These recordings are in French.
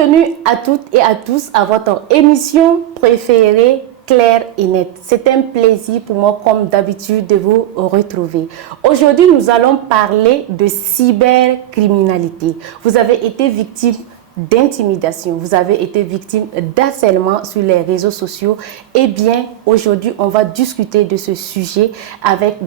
Bienvenue à toutes et à tous à votre émission préférée Claire et Nette. C'est un plaisir pour moi, comme d'habitude, de vous retrouver. Aujourd'hui, nous allons parler de cybercriminalité. Vous avez été victime d'intimidation, vous avez été victime d'harcèlement sur les réseaux sociaux. Eh bien, aujourd'hui, on va discuter de ce sujet avec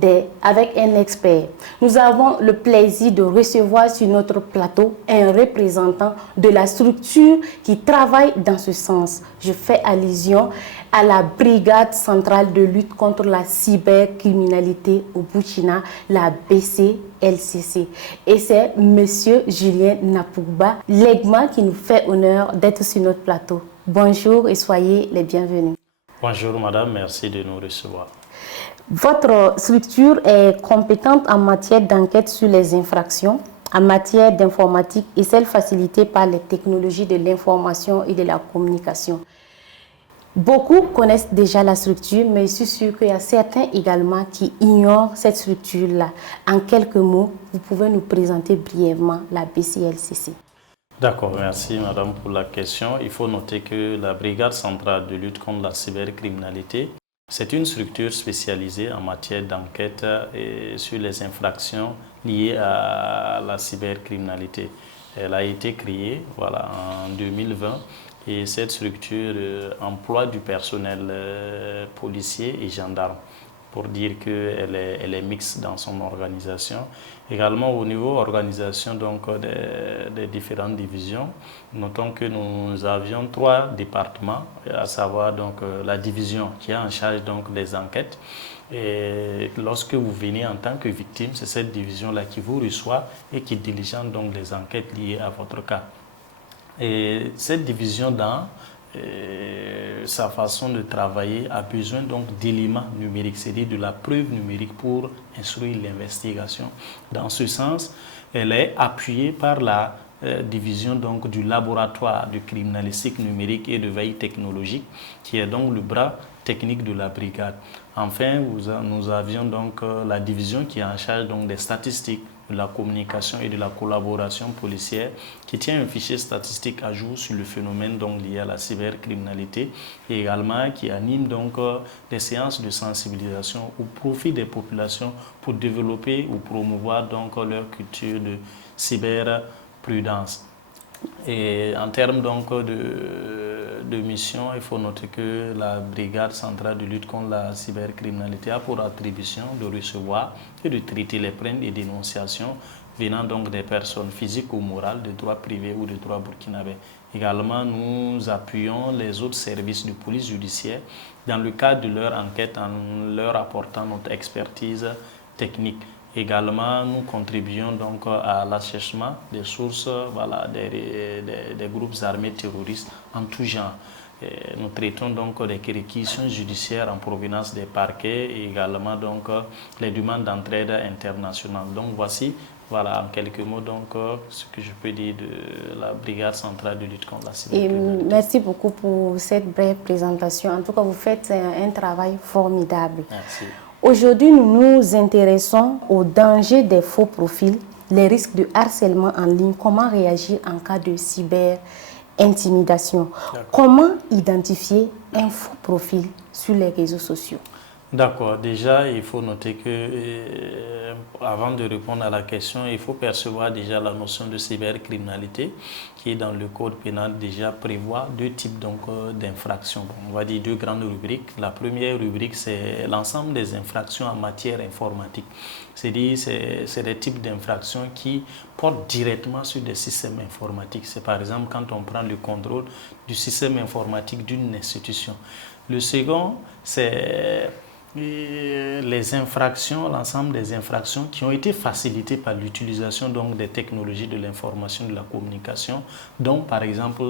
un expert. Nous avons le plaisir de recevoir sur notre plateau un représentant de la structure qui travaille dans ce sens. Je fais allusion à la Brigade centrale de lutte contre la cybercriminalité au Burkina, la BCLCC. Et c'est Monsieur Julien Napouba Legma qui nous fait honneur d'être sur notre plateau. Bonjour et soyez les bienvenus. Bonjour madame, merci de nous recevoir. Votre structure est compétente en matière d'enquête sur les infractions, en matière d'informatique et celle facilitée par les technologies de l'information et de la communication. Beaucoup connaissent déjà la structure, mais je suis sûre qu'il y a certains également qui ignorent cette structure-là. En quelques mots, vous pouvez nous présenter brièvement la BCLCC. D'accord, merci madame pour la question. Il faut noter que la Brigade centrale de lutte contre la cybercriminalité, c'est une structure spécialisée en matière d'enquête sur les infractions liées à la cybercriminalité. Elle a été créée en 2020. Et cette structure emploie du personnel policier et gendarme, pour dire qu'elle est mixte dans son organisation. Également au niveau organisation des différentes divisions, notons que nous avions 3 départements, à savoir la division qui est en charge des enquêtes. Et lorsque vous venez en tant que victime, c'est cette division-là qui vous reçoit et qui diligente les enquêtes liées à votre cas. Et cette division dans sa façon de travailler a besoin d'éléments numériques, c'est-à-dire de la preuve numérique pour instruire l'investigation. Dans ce sens, elle est appuyée par la division du laboratoire de criminalistique numérique et de veille technologique, qui est le bras technique de la brigade. Enfin, nous avions la division qui est en charge des statistiques, de la communication et de la collaboration policière, qui tient un fichier statistique à jour sur le phénomène lié à la cybercriminalité et également qui anime des séances de sensibilisation au profit des populations pour développer ou promouvoir leur culture de cyberprudence. Et en termes de mission, il faut noter que la Brigade centrale de lutte contre la cybercriminalité a pour attribution de recevoir et de traiter les plaintes et dénonciations venant des personnes physiques ou morales de droit privé ou de droit burkinabé. Également, nous appuyons les autres services de police judiciaire dans le cadre de leur enquête en leur apportant notre expertise technique. Également, nous contribuons à l'assèchement des sources des groupes armés terroristes en tout genre. Et nous traitons des réquisitions judiciaires en provenance des parquets et également les demandes d'entraide internationale. Donc voici en quelques mots ce que je peux dire de la Brigade centrale de lutte contre la cybercriminalité. Merci beaucoup pour cette brève présentation. En tout cas, vous faites un travail formidable. Merci. Aujourd'hui, nous nous intéressons aux dangers des faux profils, les risques de harcèlement en ligne, comment réagir en cas de cyber-intimidation. Comment identifier un faux profil sur les réseaux sociaux? D'accord. Déjà, il faut noter que, avant de répondre à la question, il faut percevoir déjà la notion de cybercriminalité qui est dans le code pénal déjà prévoit 2 types d'infractions. On va dire 2 grandes rubriques. La première rubrique, c'est l'ensemble des infractions en matière informatique. C'est-à-dire, c'est des types d'infractions qui portent directement sur des systèmes informatiques. C'est par exemple quand on prend le contrôle du système informatique d'une institution. Le second, c'est les infractions, l'ensemble des infractions qui ont été facilitées par l'utilisation des technologies de l'information et de la communication, dont par exemple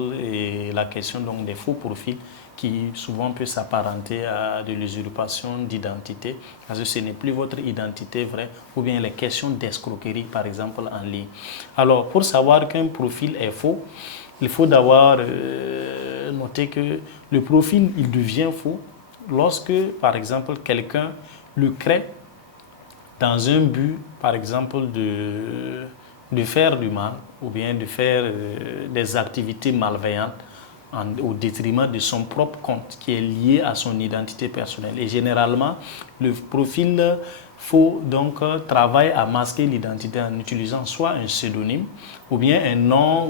la question des faux profils qui souvent peut s'apparenter à de l'usurpation d'identité, parce que ce n'est plus votre identité vraie, ou bien les questions d'escroquerie par exemple en ligne. Alors pour savoir qu'un profil est faux, il faut d'abord noter que le profil il devient faux lorsque, par exemple, quelqu'un le crée dans un but, par exemple, de faire du mal ou bien de faire des activités malveillantes au détriment de son propre compte qui est lié à son identité personnelle. Et généralement, le profil faux donc travaille à masquer l'identité en utilisant soit un pseudonyme ou bien un nom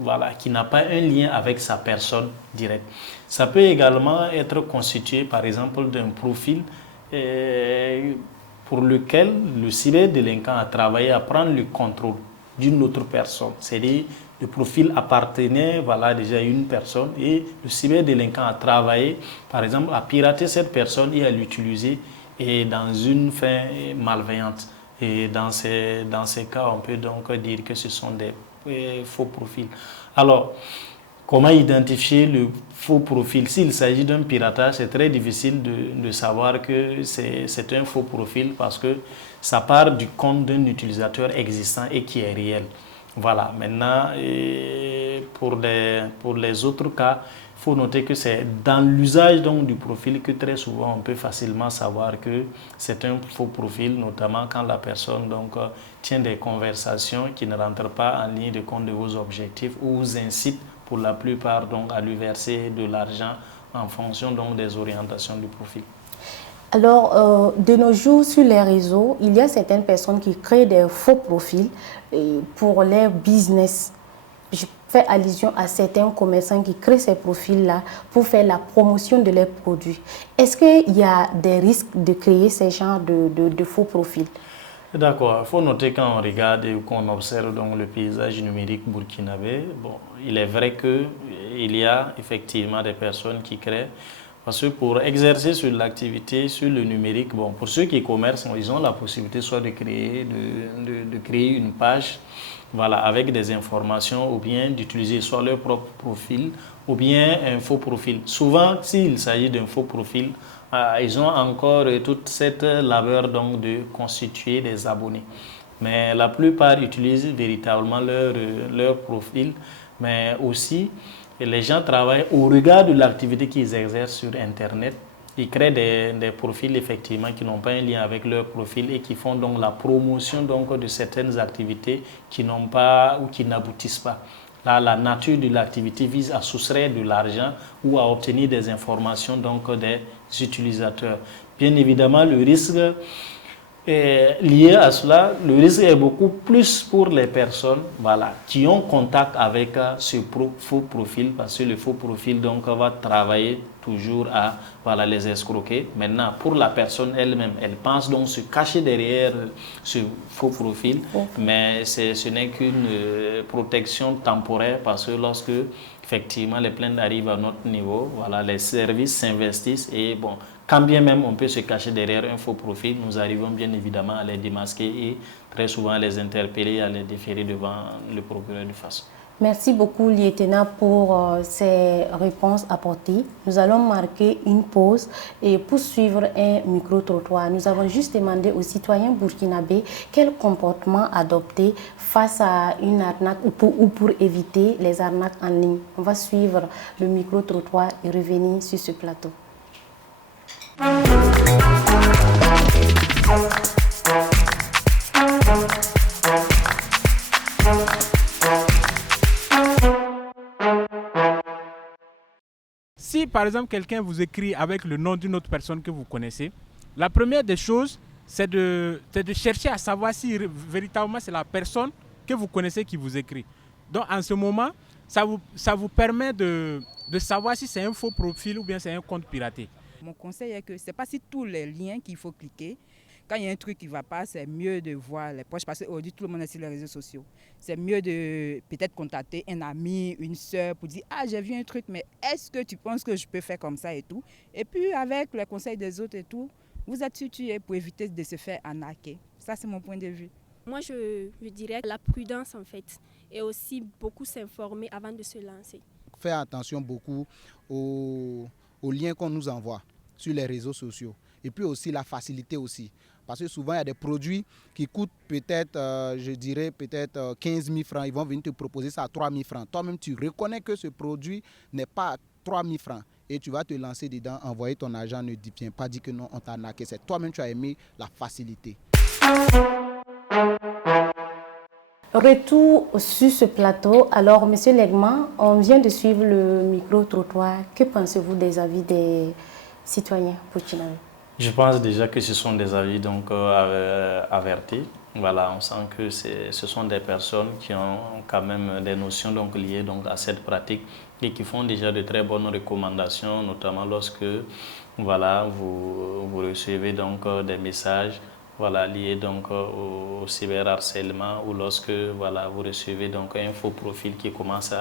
voilà, qui n'a pas un lien avec sa personne directe. Ça peut également être constitué par exemple d'un profil pour lequel le cyberdélinquant a travaillé à prendre le contrôle d'une autre personne. C'est-à-dire le profil appartenait voilà, déjà à une personne et le cyberdélinquant a travaillé par exemple à pirater cette personne et à l'utiliser et dans une fin malveillante. Et dans ces cas, on peut donc dire que ce sont des faux profils. Alors, comment identifier le faux profil? S'il s'agit d'un piratage, c'est très difficile de savoir que c'est un faux profil parce que ça part du compte d'un utilisateur existant et qui est réel. Voilà, maintenant, pour les autres cas, il faut noter que c'est dans l'usage du profil que très souvent on peut facilement savoir que c'est un faux profil, notamment quand la personne tient des conversations qui ne rentrent pas en ligne de compte de vos objectifs ou vous incite pour la plupart à lui verser de l'argent en fonction des orientations du profil. Alors, de nos jours, sur les réseaux, il y a certaines personnes qui créent des faux profils pour leur business. Je fais allusion à certains commerçants qui créent ces profils-là pour faire la promotion de leurs produits. Est-ce qu'il y a des risques de créer ces genres de faux profils? D'accord. Il faut noter quand on regarde et qu'on observe le paysage numérique burkinabé, il est vrai qu'il y a effectivement des personnes qui créent. Parce que pour exercer sur l'activité, sur le numérique, pour ceux qui commercent, ils ont la possibilité soit de créer une page voilà, avec des informations ou bien d'utiliser soit leur propre profil ou bien un faux profil. Souvent, s'il s'agit d'un faux profil, ils ont encore toute cette labeur de constituer des abonnés. Mais la plupart utilisent véritablement leur profil, mais aussi les gens travaillent au regard de l'activité qu'ils exercent sur Internet. Ils créent des profils effectivement qui n'ont pas un lien avec leur profil et qui font la promotion de certaines activités qui n'ont pas ou qui n'aboutissent pas. Là, la nature de l'activité vise à soustraire de l'argent ou à obtenir des informations des utilisateurs. Bien évidemment, le risque lié à cela, le risque est beaucoup plus pour les personnes qui ont contact avec ce faux profil, parce que le faux profil va travailler toujours à les escroquer. Maintenant, pour la personne elle-même, elle pense se cacher derrière ce faux profil, mais ce n'est qu'une protection temporaire parce que lorsque effectivement les plaintes arrivent à notre niveau, les services s'investissent et quand bien même on peut se cacher derrière un faux profil, nous arrivons bien évidemment à les démasquer et très souvent à les interpeller, à les déférer devant le procureur de façon. Merci beaucoup, lieutenant, pour ces réponses apportées. Nous allons marquer une pause et poursuivre un micro-trottoir. Nous avons juste demandé aux citoyens burkinabés quel comportement adopter face à une arnaque ou pour éviter les arnaques en ligne. On va suivre le micro-trottoir et revenir sur ce plateau. Si par exemple quelqu'un vous écrit avec le nom d'une autre personne que vous connaissez, la première des choses, c'est de chercher à savoir si véritablement c'est la personne que vous connaissez qui vous écrit. Donc en ce moment, ça vous permet de savoir si c'est un faux profil ou bien c'est un compte piraté. Mon conseil est que ce n'est pas sur tous les liens qu'il faut cliquer. Quand il y a un truc qui ne va pas, c'est mieux de voir les proches parce qu'aujourd'hui, tout le monde est sur les réseaux sociaux. C'est mieux de peut-être contacter un ami, une soeur pour dire « Ah, j'ai vu un truc, mais est-ce que tu penses que je peux faire comme ça et tout ?» Et puis, avec les conseils des autres et tout, vous êtes situé pour éviter de se faire arnaquer. Ça, c'est mon point de vue. Moi, je dirais la prudence, en fait, et aussi beaucoup s'informer avant de se lancer. Faire attention beaucoup aux liens qu'on nous envoie sur les réseaux sociaux. Et puis aussi la facilité aussi. Parce que souvent, il y a des produits qui coûtent peut-être, je dirais, peut-être 15 000 francs. Ils vont venir te proposer ça à 3 000 francs. Toi-même, tu reconnais que ce produit n'est pas à 3 000 francs. Et tu vas te lancer dedans, envoyer ton argent, ne viens pas dire que non, on t'a arnaqué. C'est toi-même, tu as aimé la facilité. retour sur ce plateau. Alors, Monsieur Legma, on vient de suivre le micro-trottoir. Que pensez-vous des avis des citoyens burkinabés? Je pense déjà que ce sont des avis donc avertis. Voilà, on sent que ce sont des personnes qui ont quand même des notions donc liées donc à cette pratique et qui font déjà de très bonnes recommandations, notamment lorsque voilà, vous recevez donc des messages voilà, liés donc au cyberharcèlement ou lorsque voilà, vous recevez donc un faux profil qui commence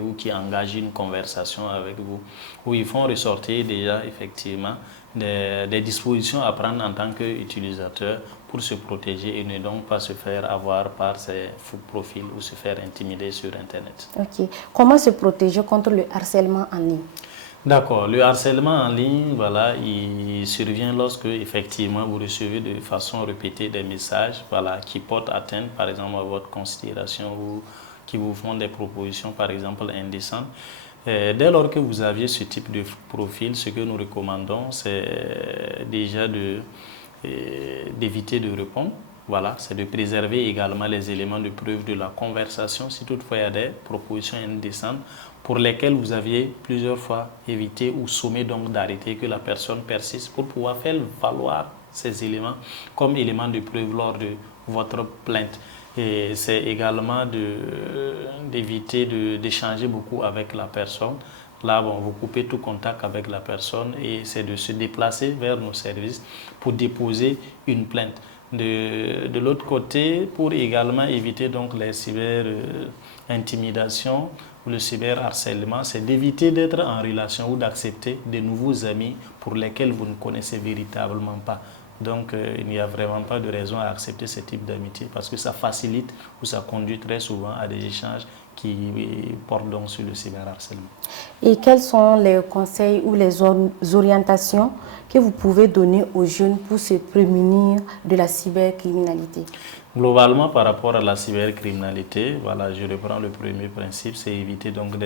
ou qui engage une conversation avec vous, où ils font ressortir déjà effectivement des dispositions à prendre en tant qu'utilisateur pour se protéger et ne donc pas se faire avoir par ces faux profils ou se faire intimider sur Internet. Ok. Comment se protéger contre le harcèlement en ligne? D'accord. Le harcèlement en ligne, voilà, il survient lorsque effectivement vous recevez de façon répétée des messages, voilà, qui portent atteinte, par exemple, à votre considération ou qui vous font des propositions, par exemple, indécentes. Dès lors que vous aviez ce type de profil, ce que nous recommandons, c'est déjà d'éviter de répondre. Voilà, c'est de préserver également les éléments de preuve de la conversation si toutefois il y a des propositions indécentes pour lesquelles vous aviez plusieurs fois évité ou sommé donc d'arrêter que la personne persiste pour pouvoir faire valoir ces éléments comme éléments de preuve lors de votre plainte. Et c'est également d'éviter d'échanger beaucoup avec la personne. Là, bon, vous coupez tout contact avec la personne et c'est de se déplacer vers nos services pour déposer une plainte. De l'autre côté, pour également éviter donc les cyber-intimidations ou le cyber-harcèlement, c'est d'éviter d'être en relation ou d'accepter de nouveaux amis pour lesquels vous ne connaissez véritablement pas. Donc, il n'y a vraiment pas de raison à accepter ce type d'amitié parce que ça facilite ou ça conduit très souvent à des échanges qui portent donc sur le cyberharcèlement. Et quels sont les conseils ou les orientations que vous pouvez donner aux jeunes pour se prémunir de la cybercriminalité? Globalement, par rapport à la cybercriminalité, voilà, je reprends le premier principe, c'est éviter donc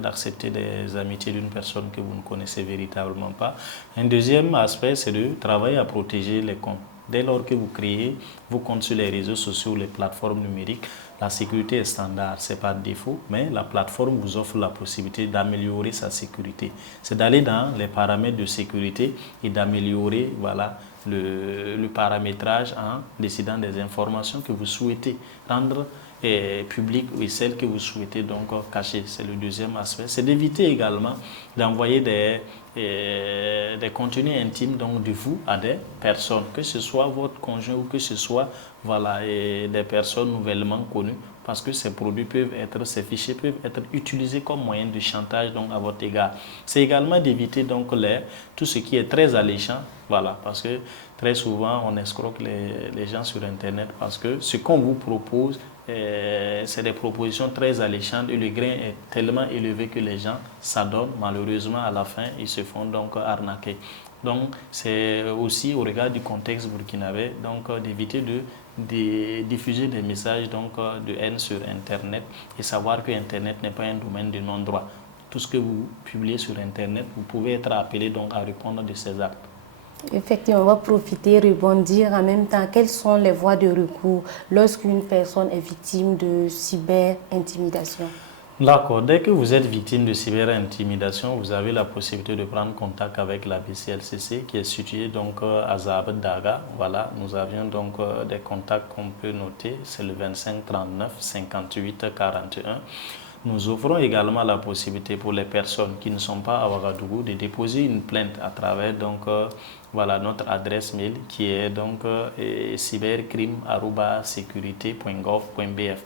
d'accepter des amitiés d'une personne que vous ne connaissez véritablement pas. Un deuxième aspect, c'est de travailler à protéger les comptes. Dès lors que vous créez vos comptes sur les réseaux sociaux, les plateformes numériques, la sécurité est standard, ce n'est pas de défaut, mais la plateforme vous offre la possibilité d'améliorer sa sécurité. C'est d'aller dans les paramètres de sécurité et d'améliorer voilà, le paramétrage en décidant des informations que vous souhaitez rendre publiques et celles que vous souhaitez donc cacher. C'est le deuxième aspect. C'est d'éviter également d'envoyer des contenus intimes donc, de vous à des personnes, que ce soit votre conjoint ou que ce soit voilà, des personnes nouvellement connues, parce que ces produits ces fichiers peuvent être utilisés comme moyen de chantage donc, à votre égard. C'est également d'éviter donc tout ce qui est très alléchant, voilà, parce que très souvent on escroque les gens sur Internet parce que ce qu'on vous propose, c'est des propositions très alléchantes et le grain est tellement élevé que les gens s'adonnent. Malheureusement, à la fin, ils se font donc arnaquer. Donc, c'est aussi au regard du contexte burkinabé, donc d'éviter de diffuser des messages donc, de haine sur Internet et savoir que Internet n'est pas un domaine de non-droit. Tout ce que vous publiez sur Internet, vous pouvez être appelé donc, à répondre de ces actes. Effectivement, on va profiter, rebondir en même temps. Quelles sont les voies de recours lorsqu'une personne est victime de cyber-intimidation? D'accord. Dès que vous êtes victime de cyber-intimidation, vous avez la possibilité de prendre contact avec la BCLCC qui est située donc à Zabat Daga. Voilà, nous avions donc des contacts qu'on peut noter. C'est le 25 39 58 41. Nous offrons également la possibilité pour les personnes qui ne sont pas à Ouagadougou de déposer une plainte à travers donc, voilà, notre adresse mail qui est donc cybercrime@securite.gov.bf.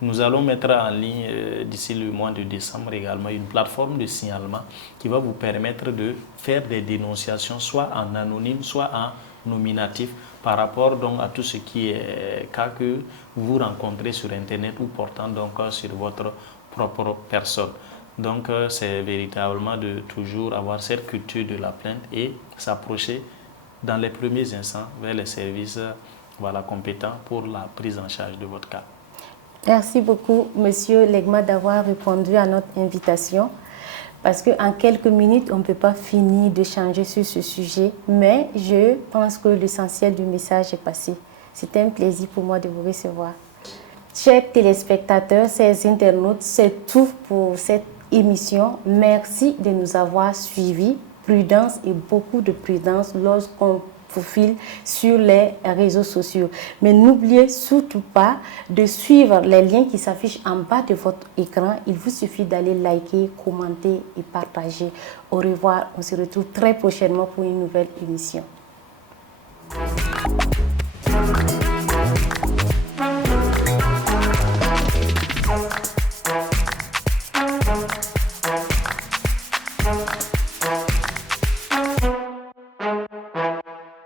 Nous allons mettre en ligne d'ici le mois de décembre également une plateforme de signalement qui va vous permettre de faire des dénonciations soit en anonyme, soit en nominatif par rapport donc, à tout ce qui est cas que vous rencontrez sur Internet ou portant donc, sur votre propre personne. Donc, c'est véritablement de toujours avoir cette culture de la plainte et s'approcher dans les premiers instants vers les services voilà, compétents pour la prise en charge de votre cas. Merci beaucoup, Monsieur Legma, d'avoir répondu à notre invitation. Parce qu'en quelques minutes, on ne peut pas finir d'échanger sur ce sujet, mais je pense que l'essentiel du message est passé. C'était un plaisir pour moi de vous recevoir. Chers téléspectateurs, chers internautes, c'est tout pour cette émission. Merci de nous avoir suivis. Prudence et beaucoup de prudence lorsqu'on profile sur les réseaux sociaux. Mais n'oubliez surtout pas de suivre les liens qui s'affichent en bas de votre écran. Il vous suffit d'aller liker, commenter et partager. Au revoir. On se retrouve très prochainement pour une nouvelle émission.